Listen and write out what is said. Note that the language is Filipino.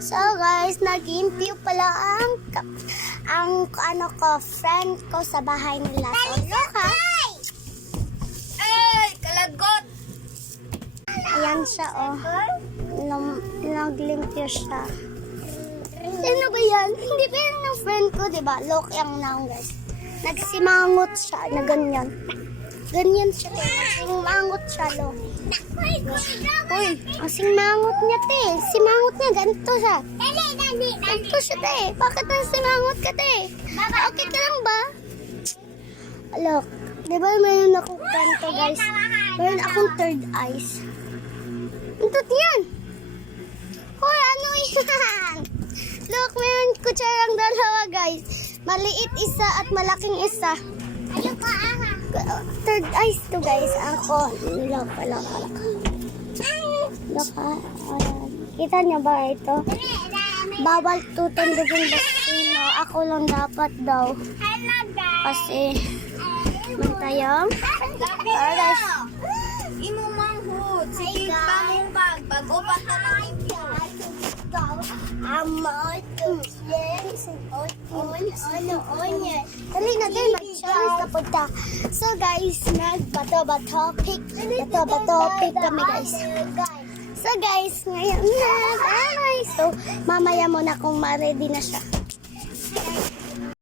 So guys, nag-interview pala ang friend ko sa bahay nila. So look ha. Ay, kalagot! Ayan siya oh. Naglimpyo siya. Sino ba yan? Hindi ba yan yung friend ko, diba? Look yung naong guys. Nagsimangot siya na ganyan. Ganyan siya. Nagsimangot siya, look. Uy, ang simangot niya, te. Simangot niya, ganito siya. Ganito siya, te. Bakit ang simangot ka, te? Okay ka lang ba? Look, di ba mayroon akong ganito, guys? Mayroon akong third eyes. Antot yan. Hoy, ano yan? Look, mayroon kutsarang dalawa, guys. Maliit isa at malaking isa. Third eyes to, guys. Ako. Look. Look, ha? Kita niyo ba ito? Bawal tutundugin basino. Ako lang dapat daw. Kasi, mantayang. Paradise. Imo manghud. Sige, pangubag. Pag-upat na lang ito. Dali na din, mag-challenge na punta. So guys, nagbato-bato pick kami guys. So guys, ngayon na. So, mamaya muna kung ma-ready na siya.